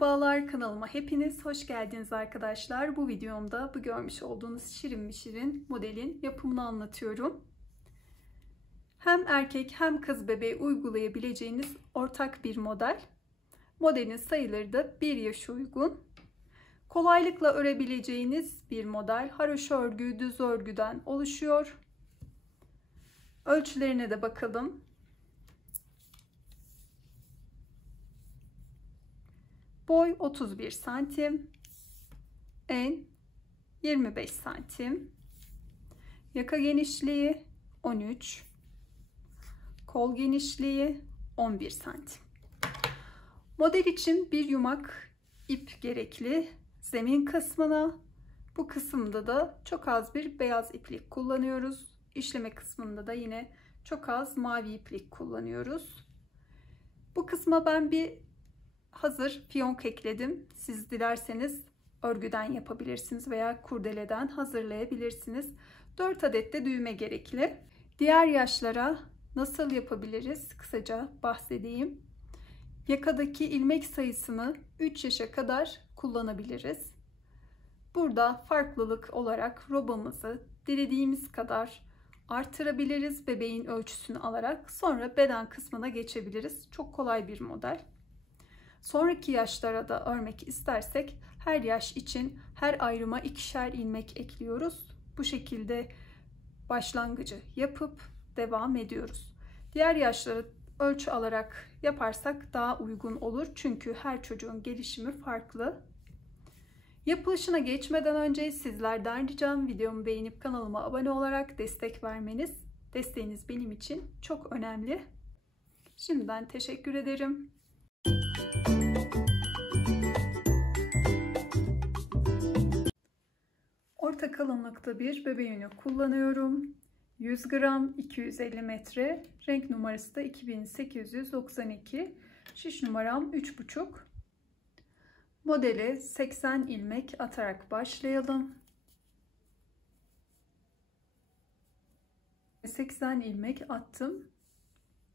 Merhabalar, kanalıma hepiniz hoş geldiniz arkadaşlar. Bu videomda bu görmüş olduğunuz şirin mi şirin modelin yapımını anlatıyorum. Hem erkek hem kız bebeği uygulayabileceğiniz ortak bir model. Modelin sayıları da 1 yaşa uygun. Kolaylıkla örebileceğiniz bir model. Haroşa örgü, düz örgüden oluşuyor. Ölçülerine de bakalım. Boy 31 santim, en 25 santim, yaka genişliği 13, kol genişliği 11 santim. Model için bir yumak ip gerekli zemin kısmına. Bu kısımda da çok az bir beyaz iplik kullanıyoruz. İşleme kısmında da yine çok az mavi iplik kullanıyoruz. Bu kısma ben bir hazır fiyonk ekledim. Siz dilerseniz örgüden yapabilirsiniz veya kurdeleden hazırlayabilirsiniz. 4 adet de düğme gerekli. Diğer yaşlara nasıl yapabiliriz? Kısaca bahsedeyim. Yakadaki ilmek sayısını 3 yaşa kadar kullanabiliriz. Burada farklılık olarak robamızı dilediğimiz kadar artırabiliriz bebeğin ölçüsünü alarak. Sonra beden kısmına geçebiliriz. Çok kolay bir model. Sonraki yaşlara da örmek istersek her yaş için her ayrıma 2'şer ilmek ekliyoruz. Bu şekilde başlangıcı yapıp devam ediyoruz. Diğer yaşları ölçü alarak yaparsak daha uygun olur. Çünkü her çocuğun gelişimi farklı. Yapılışına geçmeden önce sizlerden ricam videomu beğenip kanalıma abone olarak destek vermeniz. Desteğiniz benim için çok önemli. Şimdiden teşekkür ederim. Orta kalınlıkta bir bebe yünü kullanıyorum. 100 gram 250 metre. Renk numarası da 2892. Şiş numaram 3,5. Modele 80 ilmek atarak başlayalım. 80 ilmek attım.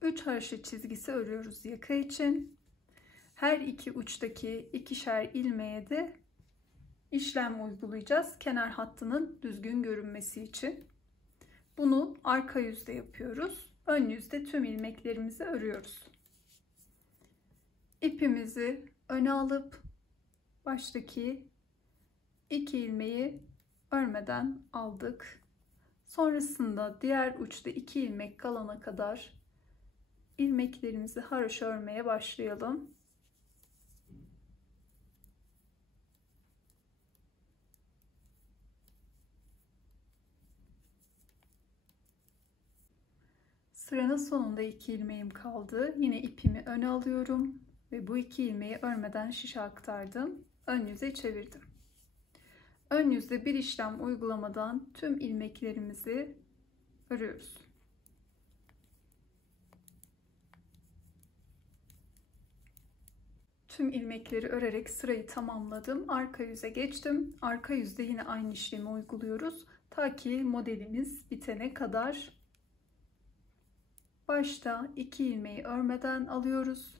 3 haroşa çizgisi örüyoruz yaka için. Her iki uçtaki 2'şer ilmeğe de işlem uygulayacağız. Kenar hattının düzgün görünmesi için. Bunu arka yüzde yapıyoruz. Ön yüzde tüm ilmeklerimizi örüyoruz. İpimizi öne alıp baştaki 2 ilmeği örmeden aldık. Sonrasında diğer uçta 2 ilmek kalana kadar ilmeklerimizi haroşa örmeye başlayalım. Sıranın sonunda 2 ilmeğim kaldı. Yine ipimi öne alıyorum ve bu 2 ilmeği örmeden şişe aktardım. Ön yüze çevirdim. Ön yüzde bir işlem uygulamadan tüm ilmeklerimizi örüyoruz. Tüm ilmekleri örerek sırayı tamamladım. Arka yüze geçtim. Arka yüzde yine aynı işlemi uyguluyoruz. Ta ki modelimiz bitene kadar. Başta 2 ilmeği örmeden alıyoruz.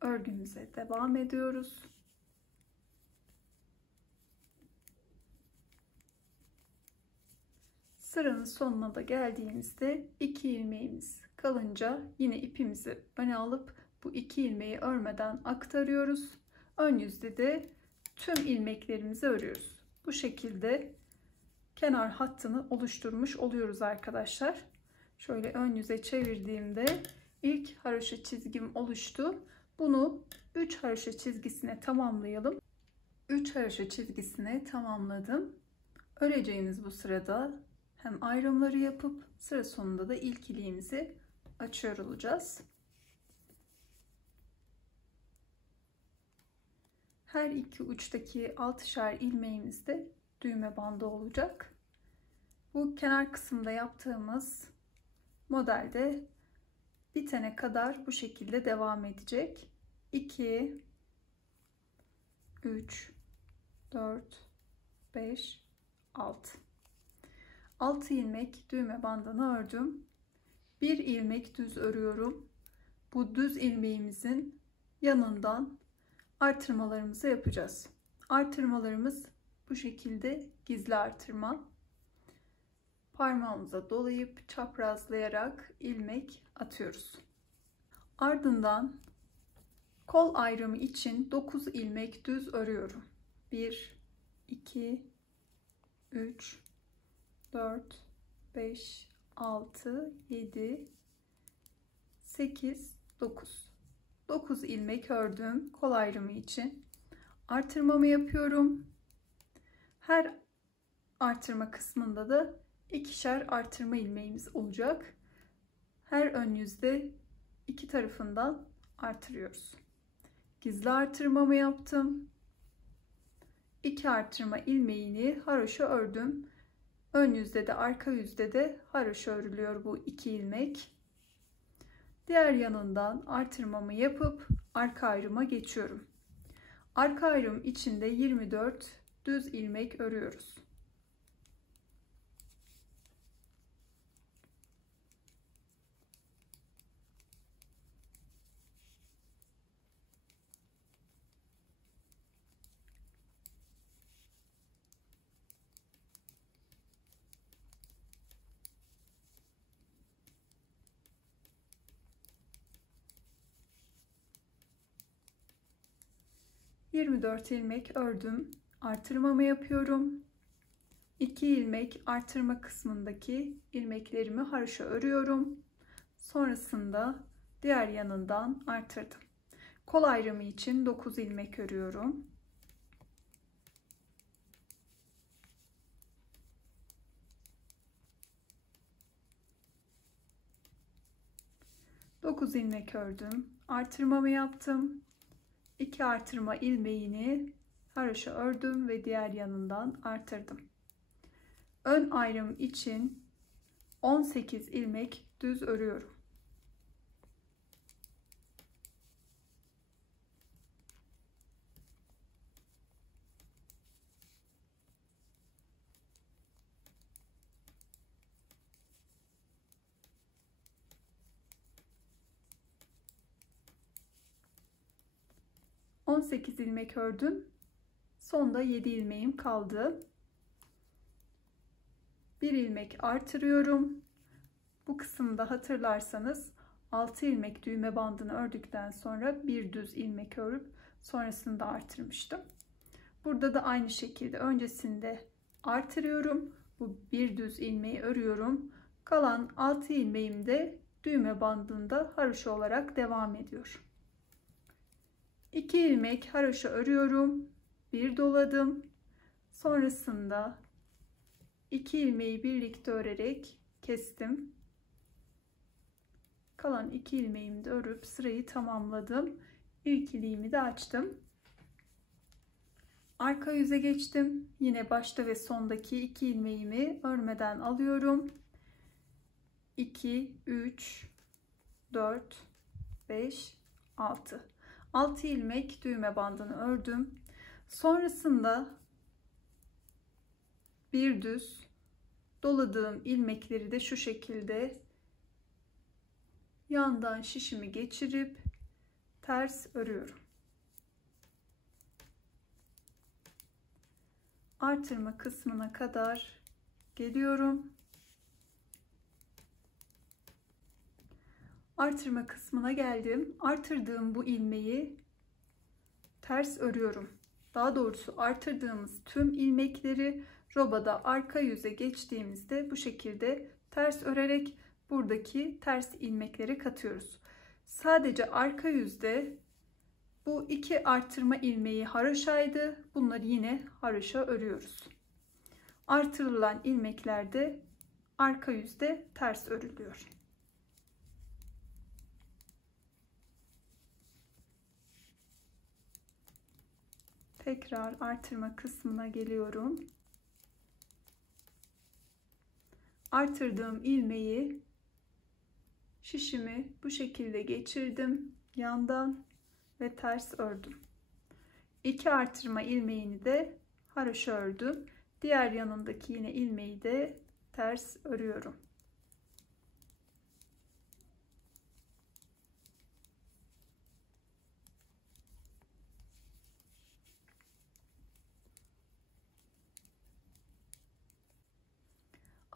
Örgümüze devam ediyoruz. Sıranın sonuna da geldiğimizde 2 ilmeğimiz kalınca yine ipimizi öne alıp bu 2 ilmeği örmeden aktarıyoruz. Ön yüzde de tüm ilmeklerimizi örüyoruz. Bu şekilde kenar hattını oluşturmuş oluyoruz arkadaşlar. Şöyle ön yüze çevirdiğimde ilk haroşa çizgim oluştu. Bunu 3 haroşa çizgisine tamamlayalım. 3 haroşa çizgisine tamamladım. Öreceğimiz bu sırada hem ayrımları yapıp sıra sonunda da ilk iliğimizi açıyor olacağız. Her iki uçtaki 6'şer ilmeğimizde düğme bandı olacak. Bu kenar kısımda yaptığımız modelde bitene kadar bu şekilde devam edecek. 2 3 4 5 6 ilmek düğme bandını ördüm. Bir ilmek düz örüyorum. Bu düz ilmeğimizin yanından artırmalarımızı yapacağız. Artırmalarımız bu şekilde gizli artırma. Parmağımıza dolayıp çaprazlayarak ilmek atıyoruz. Ardından kol ayrımı için 9 ilmek düz örüyorum. 1, 2, 3, 4, 5, 6, 7, 8, 9. 9 ilmek ördüm kol ayrımı için. Artırmamı yapıyorum. Her artırma kısmında da ikişer artırma ilmeğimiz olacak. Her ön yüzde iki tarafından artırıyoruz. Gizli artırmamı yaptım. 2 artırma ilmeğini haroşa ördüm. Ön yüzde de arka yüzde de haroşa örülüyor bu 2 ilmek. Diğer yanından artırmamı yapıp arka ayrıma geçiyorum. Arka ayrım içinde 24 düz ilmek örüyoruz. ...24 ilmek ördüm. Artırmamı yapıyorum. 2 ilmek artırma kısmındaki ilmeklerimi haroşa örüyorum. Sonrasında diğer yanından artırdım. Kol ayrımı için 9 ilmek örüyorum. Dokuz ilmek ördüm. Artırmamı yaptım. 2 artırma ilmeğini haroşa ördüm ve diğer yanından artırdım. Ön ayrım için 18 ilmek düz örüyorum. ...18 ilmek ördüm. Sonda 7 ilmeğim kaldı. 1 ilmek artırıyorum. Bu kısımda hatırlarsanız 6 ilmek düğme bandını ördükten sonra bir düz ilmek örüp sonrasında artırmıştım. Burada da aynı şekilde öncesinde artırıyorum. Bu bir düz ilmeği örüyorum. Kalan 6 ilmeğim de düğme bandında haroşa olarak devam ediyor. 2 ilmek haroşa örüyorum. Bir doladım. Sonrasında 2 ilmeği birlikte örerek kestim. Kalan 2 ilmeğimi de örüp sırayı tamamladım. İlk iliğimi de açtım. Arka yüze geçtim. Yine başta ve sondaki 2 ilmeğimi örmeden alıyorum. 2, 3, 4, 5, 6. 6 ilmek düğme bandını ördüm. Sonrasında bir düz doladığım ilmekleri de şu şekilde yandan şişimi geçirip ters örüyorum. Artırma kısmına kadar geliyorum. Artırma kısmına geldim. Artırdığım bu ilmeği ters örüyorum. Daha doğrusu artırdığımız tüm ilmekleri robada arka yüze geçtiğimizde bu şekilde ters örerek buradaki ters ilmekleri katıyoruz. Sadece arka yüzde bu 2 artırma ilmeği haroşaydı. Bunları yine haroşa örüyoruz. Artırılan ilmekler de arka yüzde ters örülüyor. Tekrar artırma kısmına geliyorum. Artırdığım ilmeği şişimi bu şekilde geçirdim yandan ve ters ördüm. 2 artırma ilmeğini de haroşa ördüm. Diğer yanındaki yine ilmeği de ters örüyorum.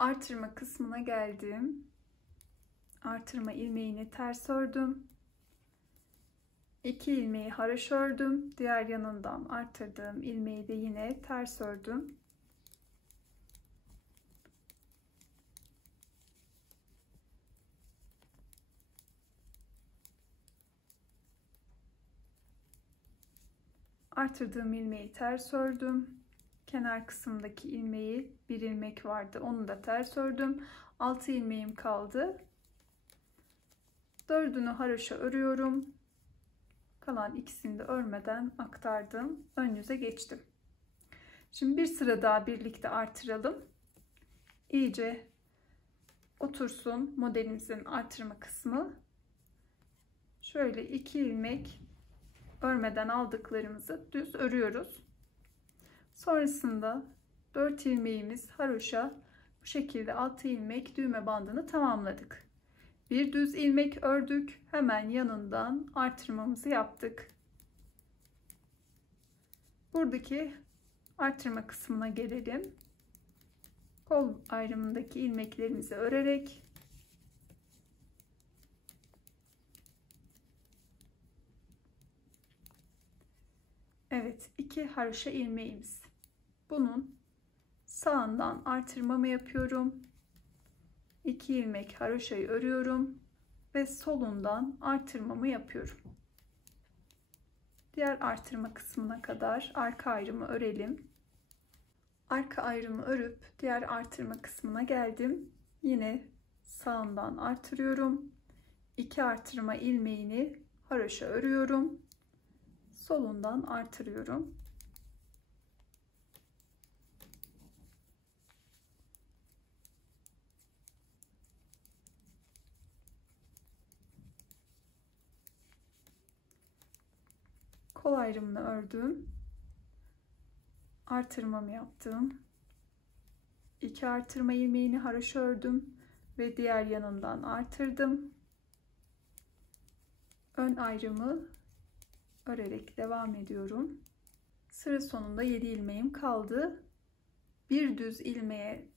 Artırma kısmına geldim. Artırma ilmeğini ters ördüm. 2 ilmeği haroşa ördüm. Diğer yanından artırdığım ilmeği de yine ters ördüm. Artırdığım ilmeği ters ördüm. Kenar kısımdaki ilmeği, bir ilmek vardı, onu da ters ördüm. 6 ilmeğim kaldı. 4'ünü haroşa örüyorum. Kalan ikisini de örmeden aktardım. Ön yüze geçtim. Şimdi bir sıra daha birlikte artıralım. İyice otursun modelimizin artırma kısmı. Şöyle 2 ilmek örmeden aldıklarımızı düz örüyoruz. Sonrasında 4 ilmeğimiz haroşa, bu şekilde 6 ilmek düğme bandını tamamladık. Bir düz ilmek ördük, hemen yanından artırmamızı yaptık. Buradaki artırma kısmına gelelim. Kol ayrımındaki ilmeklerimizi örerek evet, 2 haroşa ilmeğimiz. Bunun sağından artırmamı yapıyorum. 2 ilmek haroşayı örüyorum ve solundan artırmamı yapıyorum. Diğer artırma kısmına kadar arka ayrımı örelim. Arka ayrımı örüp diğer artırma kısmına geldim. Yine sağından artırıyorum. 2 artırma ilmeğini haroşa örüyorum. Solundan artırıyorum. Kol ayrımını ördüm. Artırmamı yaptım. 2 artırma ilmeğini haroşa ördüm ve diğer yanından artırdım. Ön ayrımı örerek devam ediyorum. Sıra sonunda 7 ilmeğim kaldı. Bir düz ilmeğe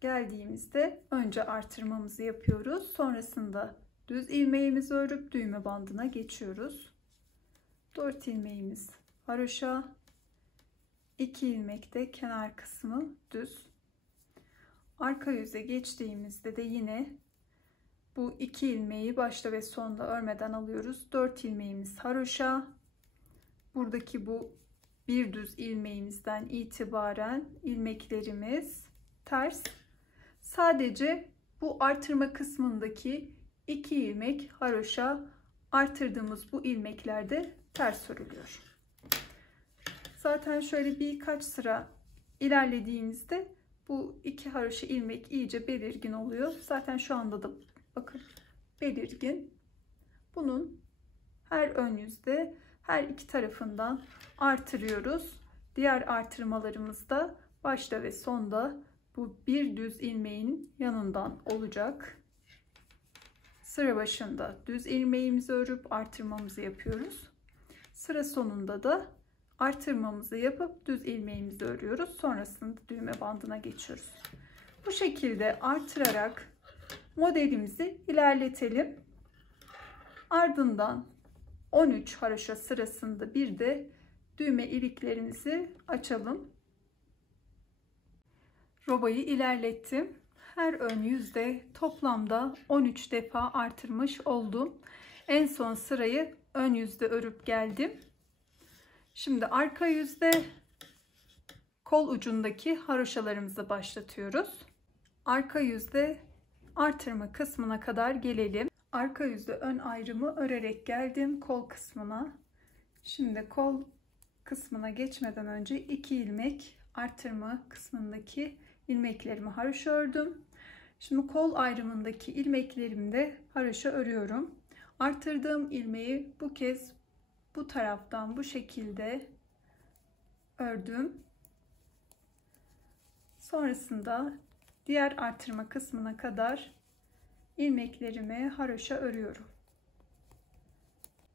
geldiğimizde önce artırmamızı yapıyoruz. Sonrasında düz ilmeğimizi örüp düğme bandına geçiyoruz. 4 ilmeğimiz haroşa, 2 ilmek de kenar kısmı düz. Arka yüze geçtiğimizde de yine bu 2 ilmeği başta ve sonda örmeden alıyoruz. 4 ilmeğimiz haroşa. Buradaki bu bir düz ilmeğimizden itibaren ilmeklerimiz ters. Sadece bu artırma kısmındaki 2 ilmek haroşa, artırdığımız bu ilmeklerde ters örülüyor. Zaten şöyle birkaç sıra ilerlediğinizde bu 2 haroşa ilmek iyice belirgin oluyor. Zaten şu anda da bakın belirgin. Bunun her ön yüzde her iki tarafından artırıyoruz. Diğer artırmalarımızda başta ve sonda bu bir düz ilmeğin yanından olacak. Sıra başında düz ilmeğimizi örüp artırmamızı yapıyoruz. Sıra sonunda da artırmamızı yapıp düz ilmeğimizi örüyoruz. Sonrasında düğme bandına geçiyoruz. Bu şekilde artırarak modelimizi ilerletelim. Ardından 13 haroşa sırasında bir de düğme iliklerimizi açalım. Robayı ilerlettim. Her ön yüzde toplamda 13 defa artırmış oldum. En son sırayı ön yüzde örüp geldim. Şimdi arka yüzde kol ucundaki haroşalarımızı başlatıyoruz. Arka yüzde artırma kısmına kadar gelelim. Arka yüzde ön ayrımı örerek geldim kol kısmına. Şimdi kol kısmına geçmeden önce 2 ilmek artırma kısmındaki ilmeklerimi haroşa ördüm. Şimdi kol ayrımındaki ilmeklerimi de haroşa örüyorum. Artırdığım ilmeği bu kez bu taraftan bu şekilde ördüm. Sonrasında diğer artırma kısmına kadar ilmeklerimi haroşa örüyorum.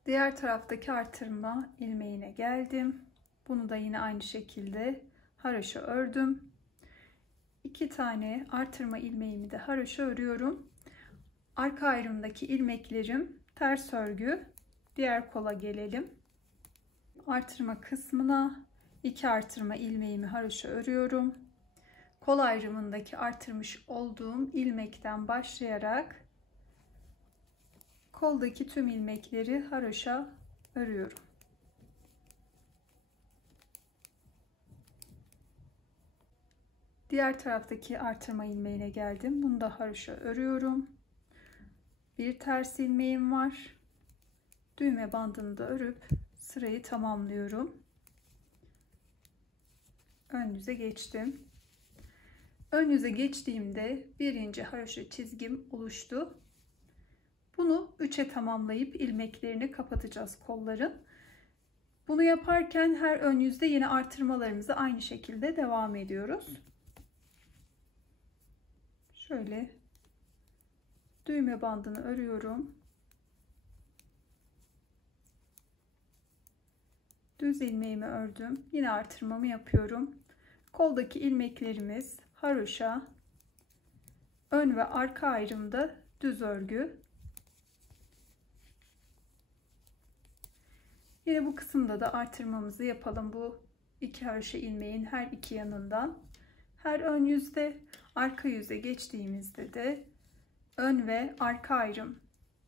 Diğer taraftaki artırma ilmeğine geldim. Bunu da yine aynı şekilde haroşa ördüm. 2 tane artırma ilmeğimi de haroşa örüyorum. Arka ayrımdaki ilmeklerim ters örgü. Diğer kola gelelim. Artırma kısmına 2 artırma ilmeğimi haroşa örüyorum. Kol ayrımındaki artırmış olduğum ilmekten başlayarak koldaki tüm ilmekleri haroşa örüyorum. Diğer taraftaki artırma ilmeğine geldim. Bunu da haroşa örüyorum. Bir ters ilmeğim var. Düğme bandını da örüp sırayı tamamlıyorum. Ön yüze geçtim. Ön yüze geçtiğimde birinci haroşa çizgim oluştu. Bunu 3'e tamamlayıp ilmeklerini kapatacağız kolların. Bunu yaparken her ön yüzde yine artırmalarımızı aynı şekilde devam ediyoruz. Şöyle düğme bandını örüyorum. Düz ilmeğimi ördüm. Yine artırmamı yapıyorum. Koldaki ilmeklerimiz haroşa, ön ve arka ayrımda düz örgü. Yine bu kısımda da artırmamızı yapalım. Bu 2 haroşa ilmeğin her iki yanından. Her ön yüzde, arka yüze geçtiğimizde de ön ve arka ayrım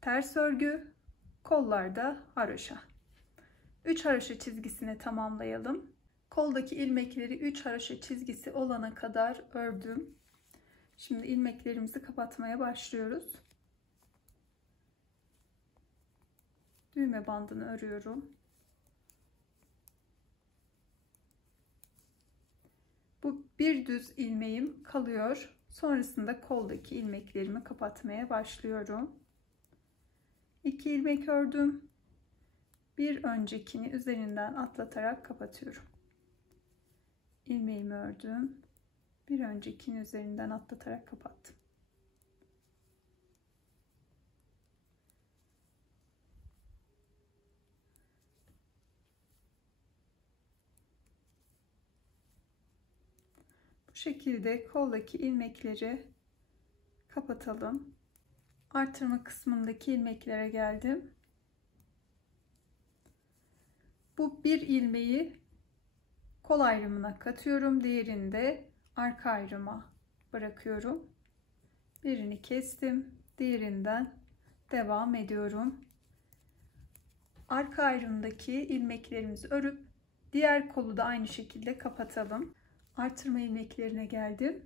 ters örgü, kollarda haroşa. 3 haroşa çizgisini tamamlayalım. Koldaki ilmekleri 3 haroşa çizgisi olana kadar ördüm. Şimdi ilmeklerimizi kapatmaya başlıyoruz. Düğme bandını örüyorum. Bu bir düz ilmeğim kalıyor. Sonrasında koldaki ilmeklerimi kapatmaya başlıyorum. 2 ilmek ördüm. Bir öncekini üzerinden atlatarak kapatıyorum. İlmeğimi ördüm. Bir öncekini üzerinden atlatarak kapattım. Bu şekilde koldaki ilmekleri kapatalım. Artırma kısmındaki ilmeklere geldim. Bu bir ilmeği kol ayrımına katıyorum. Diğerini de arka ayrıma bırakıyorum. Birini kestim. Diğerinden devam ediyorum. Arka ayrımdaki ilmeklerimizi örüp diğer kolu da aynı şekilde kapatalım. Artırma ilmeklerine geldim.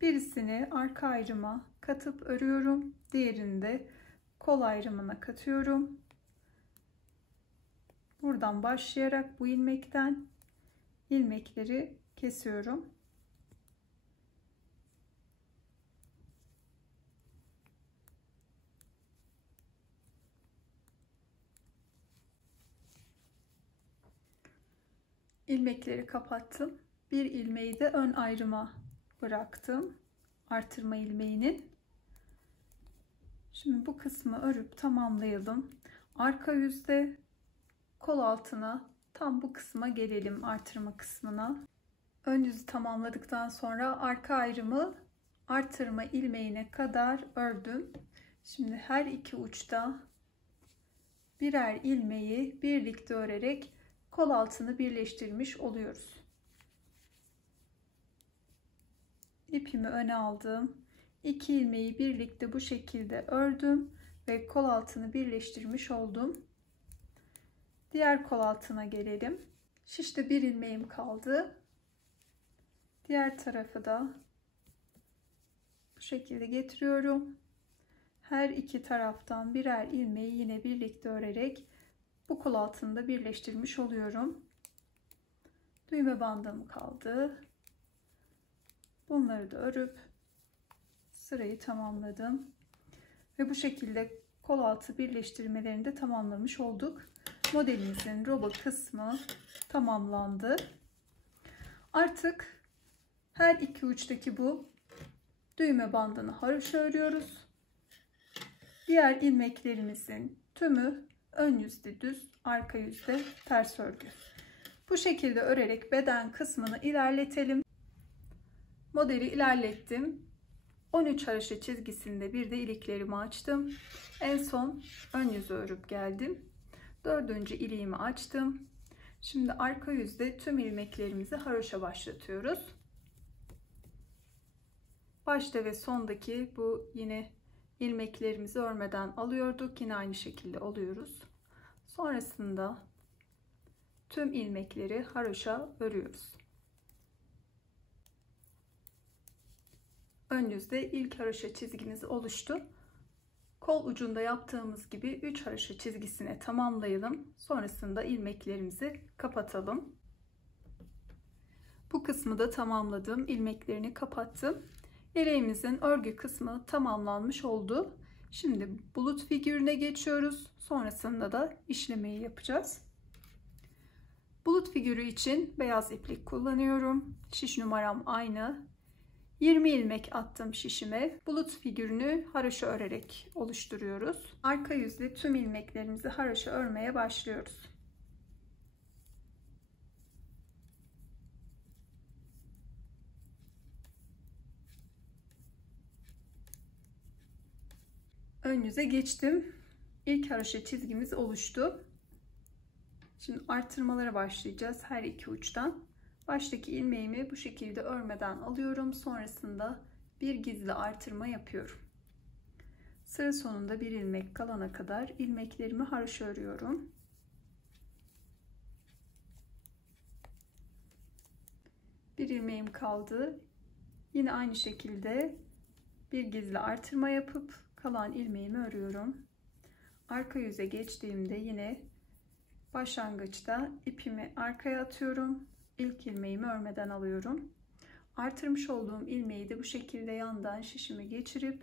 Birisini arka ayrıma katıp örüyorum. Diğerini de kol ayrımına katıyorum. Buradan başlayarak bu ilmekten ilmekleri kesiyorum. İlmekleri kapattım. Bir ilmeği de ön ayrıma bıraktım. Artırma ilmeğinin. Şimdi bu kısmı örüp tamamlayalım. Arka yüzde kol altına tam bu kısma gelelim, artırma kısmına. Ön yüzü tamamladıktan sonra arka ayrımı artırma ilmeğine kadar ördüm. Şimdi her iki uçta birer ilmeği birlikte örerek kol altını birleştirmiş oluyoruz. İpimi öne aldım. 2 ilmeği birlikte bu şekilde ördüm ve kol altını birleştirmiş oldum. Diğer kol altına gelelim. Şişte bir ilmeğim kaldı. Diğer tarafı da bu şekilde getiriyorum. Her iki taraftan birer ilmeği yine birlikte örerek bu kol altında birleştirmiş oluyorum. Düğme bandım kaldı. Bunları da örüp sırayı tamamladım. Ve bu şekilde kol altı birleştirmelerini de tamamlamış olduk. Modelimizin roba kısmı tamamlandı. Artık her iki uçtaki bu düğme bandını haroşa örüyoruz. Diğer ilmeklerimizin tümü ön yüzde düz, arka yüzde ters örgü. Bu şekilde örerek beden kısmını ilerletelim. Modeli ilerlettim. 13 haroşa çizgisinde bir de iliklerimi açtım. En son ön yüzü örüp geldim. 4. iliğimi açtım. Şimdi arka yüzde tüm ilmeklerimizi haroşa başlatıyoruz. Başta ve sondaki bu yine ilmeklerimizi örmeden alıyorduk. Yine aynı şekilde alıyoruz. Sonrasında tüm ilmekleri haroşa örüyoruz. Ön yüzde ilk haroşa çizgimiz oluştu. Kol ucunda yaptığımız gibi 3 haroşa çizgisine tamamlayalım. Sonrasında ilmeklerimizi kapatalım. Bu kısmı da tamamladım. İlmeklerini kapattım. Yeleğimizin örgü kısmı tamamlanmış oldu. Şimdi bulut figürüne geçiyoruz. Sonrasında da işlemeyi yapacağız. Bulut figürü için beyaz iplik kullanıyorum. Şiş numaram aynı. 20 ilmek attım şişime. Bulut figürünü haroşa örerek oluşturuyoruz. Arka yüzde tüm ilmeklerimizi haroşa örmeye başlıyoruz. Ön yüze geçtim. İlk haroşa çizgimiz oluştu. Şimdi artırmalara başlayacağız her iki uçtan. Baştaki ilmeğimi bu şekilde örmeden alıyorum. Sonrasında bir gizli artırma yapıyorum. Sıra sonunda bir ilmek kalana kadar ilmeklerimi haroşa örüyorum. Bir ilmeğim kaldı. Yine aynı şekilde bir gizli artırma yapıp kalan ilmeğimi örüyorum. Arka yüze geçtiğimde yine başlangıçta ipimi arkaya atıyorum. İlk ilmeğimi örmeden alıyorum. Artırmış olduğum ilmeği de bu şekilde yandan şişime geçirip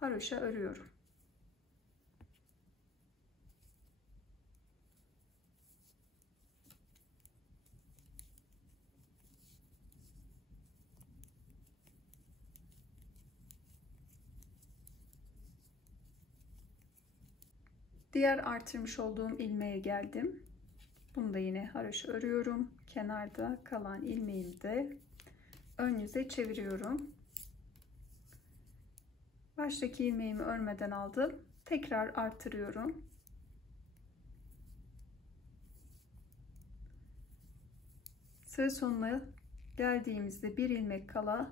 haroşa örüyorum. Diğer artırmış olduğum ilmeğe geldim. Bunu da yine haroşa örüyorum. Kenarda kalan ilmeğimi de ön yüze çeviriyorum. Baştaki ilmeğimi örmeden aldım. Tekrar artırıyorum. Sıra sonuna geldiğimizde bir ilmek kala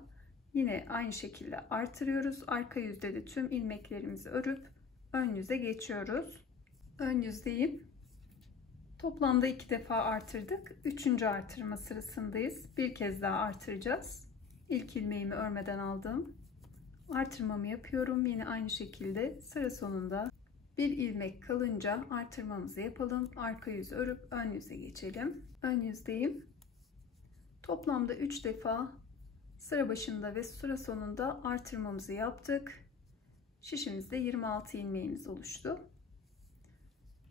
yine aynı şekilde artırıyoruz. Arka yüzde de tüm ilmeklerimizi örüp ön yüze geçiyoruz. Ön yüzdeyim. Toplamda 2 defa artırdık. 3. artırma sırasındayız. Bir kez daha artıracağız. İlk ilmeğimi örmeden aldım. Artırmamı yapıyorum. Yine aynı şekilde sıra sonunda bir ilmek kalınca artırmamızı yapalım. Arka yüzü örüp ön yüze geçelim. Ön yüzdeyim. Toplamda 3 defa sıra başında ve sıra sonunda artırmamızı yaptık. Şişimizde 26 ilmeğimiz oluştu.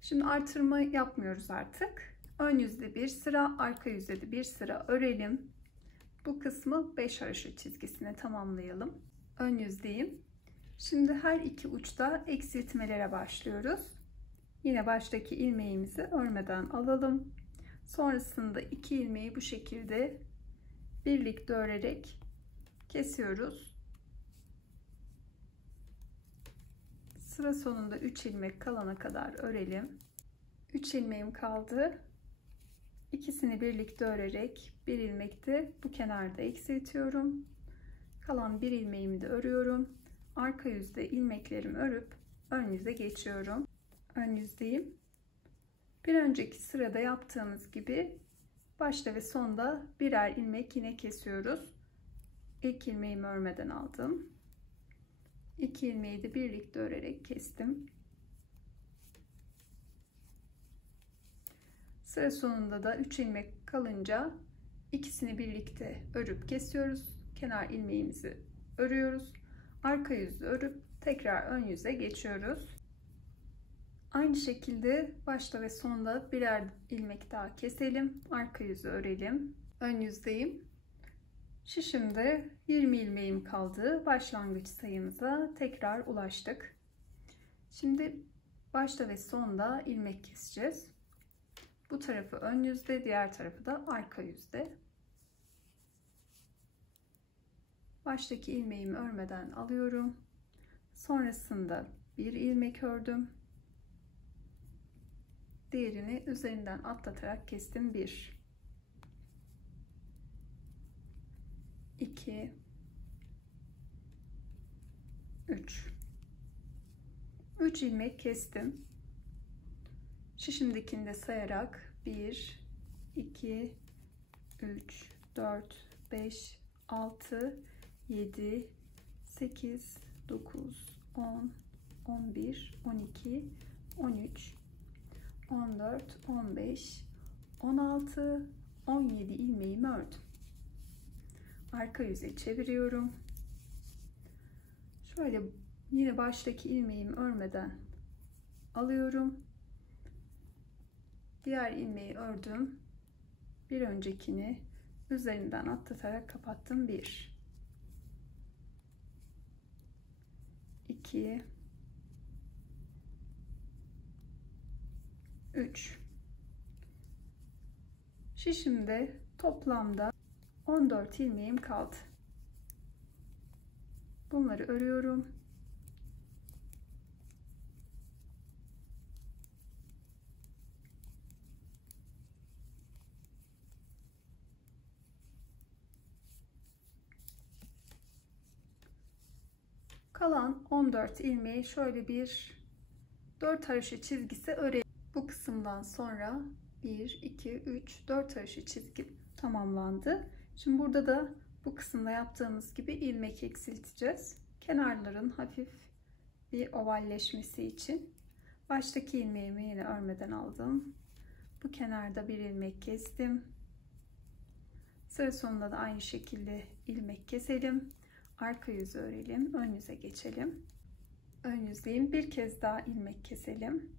Şimdi artırma yapmıyoruz artık. Ön yüzde bir sıra, arka yüzde de bir sıra örelim. Bu kısmı 5 haroşa çizgisine tamamlayalım. Ön yüzdeyim. Şimdi her iki uçta eksiltmelere başlıyoruz. Yine baştaki ilmeğimizi örmeden alalım. Sonrasında 2 ilmeği bu şekilde birlikte örerek kesiyoruz. Sıra sonunda 3 ilmek kalana kadar örelim. 3 ilmeğim kaldı. İkisini birlikte örerek bir ilmek de bu kenarda eksiltiyorum. Kalan bir ilmeğimi de örüyorum. Arka yüzde ilmeklerimi örüp ön yüze geçiyorum. Ön yüzdeyim. Bir önceki sırada yaptığımız gibi başta ve sonda birer ilmek yine kesiyoruz. İlk ilmeğimi örmeden aldım. 2 ilmeği de birlikte örerek kestim. Sıra sonunda da 3 ilmek kalınca ikisini birlikte örüp kesiyoruz. Kenar ilmeğimizi örüyoruz. Arka yüzü örüp tekrar ön yüze geçiyoruz. Aynı şekilde başta ve sonda birer ilmek daha keselim. Arka yüzü örelim. Ön yüzdeyim. Şişimde 20 ilmeğim kaldı. Başlangıç sayımıza tekrar ulaştık. Şimdi başta ve sonda ilmek keseceğiz. Bu tarafı ön yüzde, diğer tarafı da arka yüzde. Baştaki ilmeğimi örmeden alıyorum. Sonrasında bir ilmek ördüm. Diğerini üzerinden atlatarak kestim. 1 2 3 ilmek kestim. Şişimdekini de sayarak 1 2 3 4 5 6 7 8 9 10 11 12 13 14 15 16 17 ilmeğimi ördüm. Arka yüze çeviriyorum. Şöyle yine baştaki ilmeğimi örmeden alıyorum. Diğer ilmeği ördüm. Bir öncekini üzerinden atlatarak kapattım. 1 2 3 Şişimde toplamda 14 ilmeğim kaldı. Bunları örüyorum. Kalan 14 ilmeği şöyle bir 4 haroşa çizgisi örelim. Bu kısımdan sonra 1 2 3 4 haroşa çizgi tamamlandı. Şimdi burada da bu kısımda yaptığımız gibi ilmek eksilteceğiz. Kenarların hafif bir ovalleşmesi için baştaki ilmeğimi yine örmeden aldım. Bu kenarda bir ilmek kestim. Sıra sonunda da aynı şekilde ilmek keselim. Arka yüzü örelim. Ön yüze geçelim. Ön yüzdeyim. Bir kez daha ilmek keselim.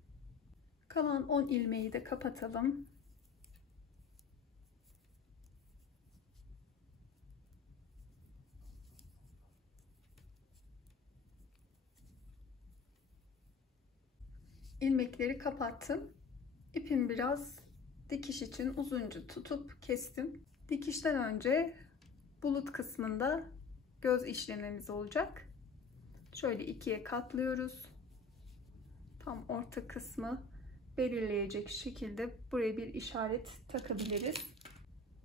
Kalan 10 ilmeği de kapatalım. İlmekleri kapattım. İpimi biraz dikiş için uzunca tutup kestim. Dikişten önce bulut kısmında göz işlememiz olacak. Şöyle ikiye katlıyoruz. Tam orta kısmı belirleyecek şekilde buraya bir işaret takabiliriz.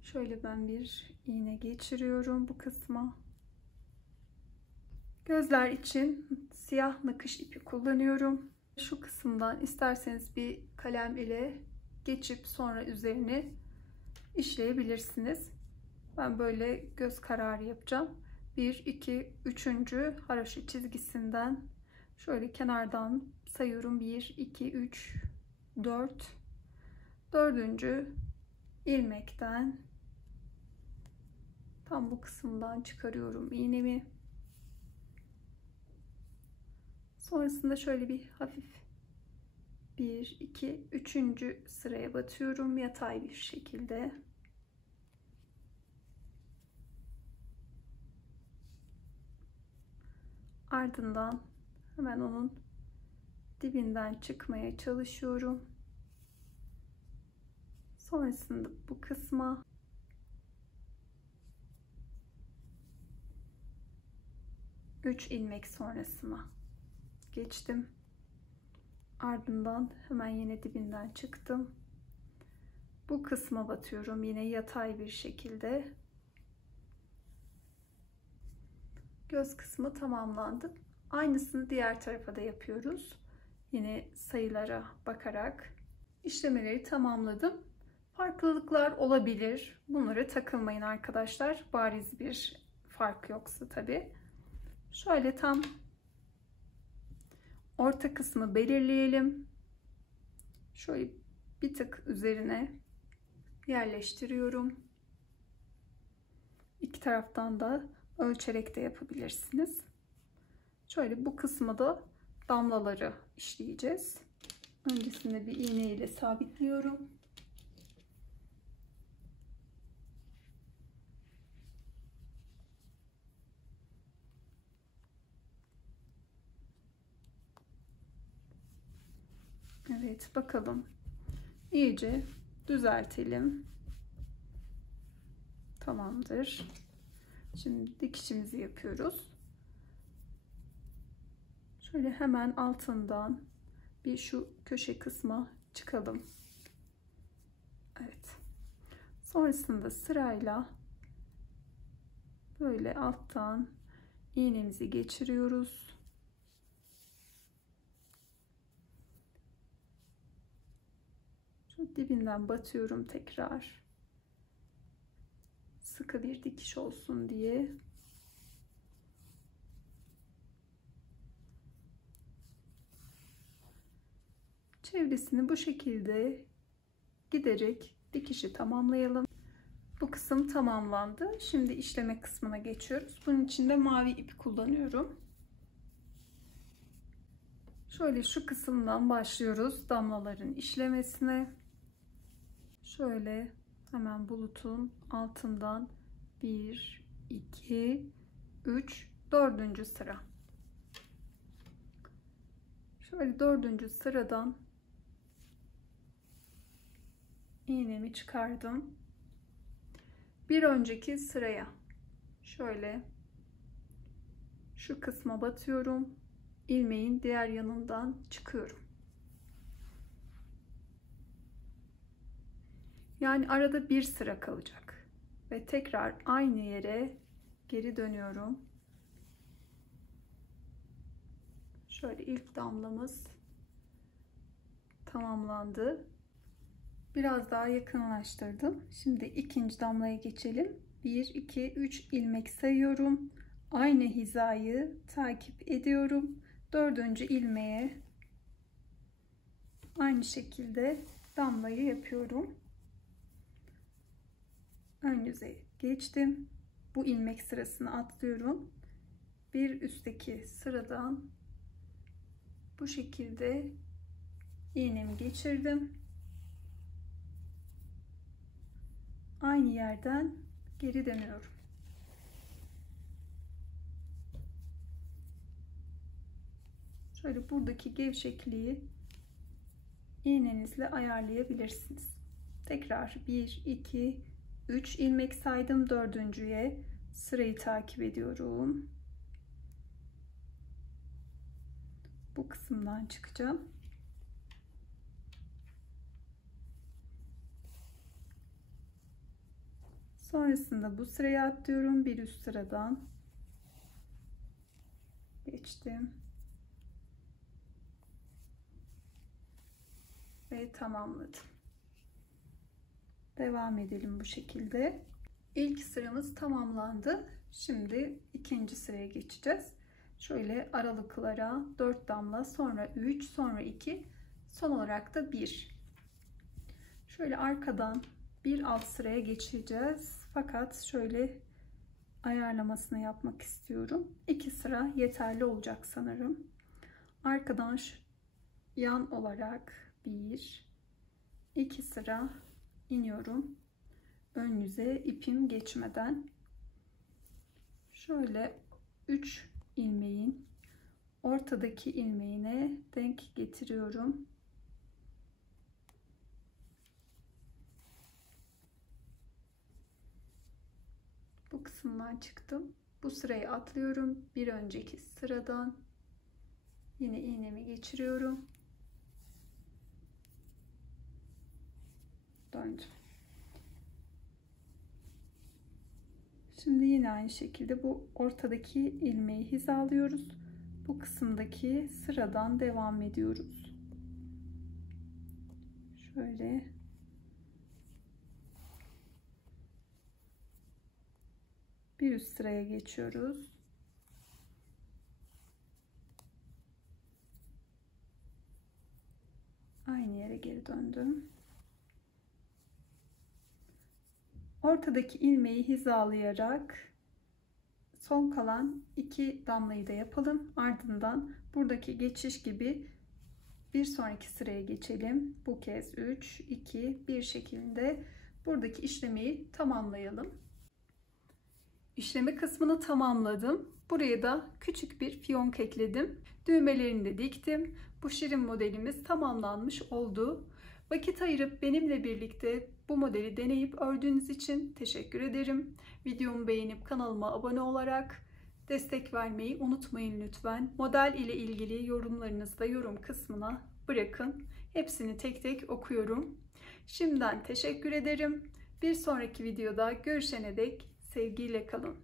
Şöyle ben bir iğne geçiriyorum bu kısma. Gözler için siyah nakış ipi kullanıyorum. Şu kısımdan isterseniz bir kalem ile geçip sonra üzerine işleyebilirsiniz. Ben böyle göz kararı yapacağım. 1 2 3. haroşa çizgisinden şöyle kenardan sayıyorum. 1 2 3 4 4. ilmekten tam bu kısımdan çıkarıyorum iğnemi. Sonrasında şöyle bir hafif 1 2 3. sıraya batıyorum yatay bir şekilde. Ardından hemen onun dibinden çıkmaya çalışıyorum. Sonrasında bu kısma üç ilmek sonrasına geçtim. Ardından hemen yine dibinden çıktım. Bu kısma batıyorum yine yatay bir şekilde. Göz kısmı tamamlandı. Aynısını diğer tarafa da yapıyoruz. Yine sayılara bakarak işlemeleri tamamladım. Farklılıklar olabilir. Bunlara takılmayın arkadaşlar. Bariz bir fark yoksa tabii. Şöyle tam orta kısmı belirleyelim. Şöyle bir tık üzerine yerleştiriyorum. İki taraftan da ölçerek de yapabilirsiniz. Şöyle bu kısmı da damlaları işleyeceğiz. Öncesinde bir iğne ile sabitliyorum. Evet, bakalım. İyice düzeltelim. Tamamdır. Şimdi dikişimizi yapıyoruz. Şöyle hemen altından bir şu köşe kısma çıkalım. Evet. Sonrasında sırayla böyle alttan iğnemizi geçiriyoruz. Şu dibinden batıyorum tekrar. Sıkı bir dikiş olsun diye. Çevresini bu şekilde giderek dikişi tamamlayalım. Bu kısım tamamlandı. Şimdi işleme kısmına geçiyoruz. Bunun için de mavi ip kullanıyorum. Şöyle şu kısımdan başlıyoruz damlaların işlemesine. Şöyle hemen bulutun altından 1, 2, 3, 4. sıra. Şöyle 4. sıradan iğnemi çıkardım. Bir önceki sıraya şöyle şu kısma batıyorum. İlmeğin diğer yanından çıkıyorum. Yani arada bir sıra kalacak ve tekrar aynı yere geri dönüyorum. Şöyle ilk damlamız tamamlandı. Biraz daha yakınlaştırdım. Şimdi ikinci damlaya geçelim. 1, 2, 3 ilmek sayıyorum. Aynı hizayı takip ediyorum. 4. ilmeğe aynı şekilde damlayı yapıyorum. Ön yüzeye geçtim. Bu ilmek sırasını atlıyorum. Bir üstteki sıradan bu şekilde iğnemi geçirdim. Aynı yerden geri dönüyorum. Şöyle buradaki gevşekliği iğnenizle ayarlayabilirsiniz. Tekrar 1, 2, 3 ilmek saydım. 4.'ye sırayı takip ediyorum. Bu kısımdan çıkacağım. Sonrasında bu sıraya atlıyorum. Bir üst sıradan geçtim. Ve tamamladım. Devam edelim bu şekilde. İlk sıramız tamamlandı. Şimdi ikinci sıraya geçeceğiz. Şöyle aralıklara 4 damla, sonra 3, sonra 2, son olarak da 1. Şöyle arkadan bir alt sıraya geçeceğiz. Fakat şöyle ayarlamasını yapmak istiyorum. 2 sıra yeterli olacak sanırım. Arkadan yan olarak 1, 2 sıra iniyorum. Ön yüze ipim geçmeden. Şöyle 3 ilmeğin ortadaki ilmeğine denk getiriyorum. Bu kısımdan çıktım. Bu sırayı atlıyorum. Bir önceki sıradan yine iğnemi geçiriyorum. Döndüm. Şimdi yine aynı şekilde bu ortadaki ilmeği hizalıyoruz. Bu kısımdaki sıradan devam ediyoruz. Şöyle bir üst sıraya geçiyoruz. Aynı yere geri döndüm. Ortadaki ilmeği hizalayarak son kalan 2 damlayı da yapalım. Ardından buradaki geçiş gibi bir sonraki sıraya geçelim. Bu kez 3, 2, 1 şeklinde buradaki işlemi tamamlayalım. İşleme kısmını tamamladım. Buraya da küçük bir fiyonk ekledim. Düğmelerini de diktim. Bu şirin modelimiz tamamlanmış oldu. Vakit ayırıp benimle birlikte bu modeli deneyip ördüğünüz için teşekkür ederim. Videomu beğenip kanalıma abone olarak destek vermeyi unutmayın lütfen. Model ile ilgili yorumlarınızı da yorum kısmına bırakın. Hepsini tek tek okuyorum. Şimdiden teşekkür ederim. Bir sonraki videoda görüşene dek sevgiyle kalın.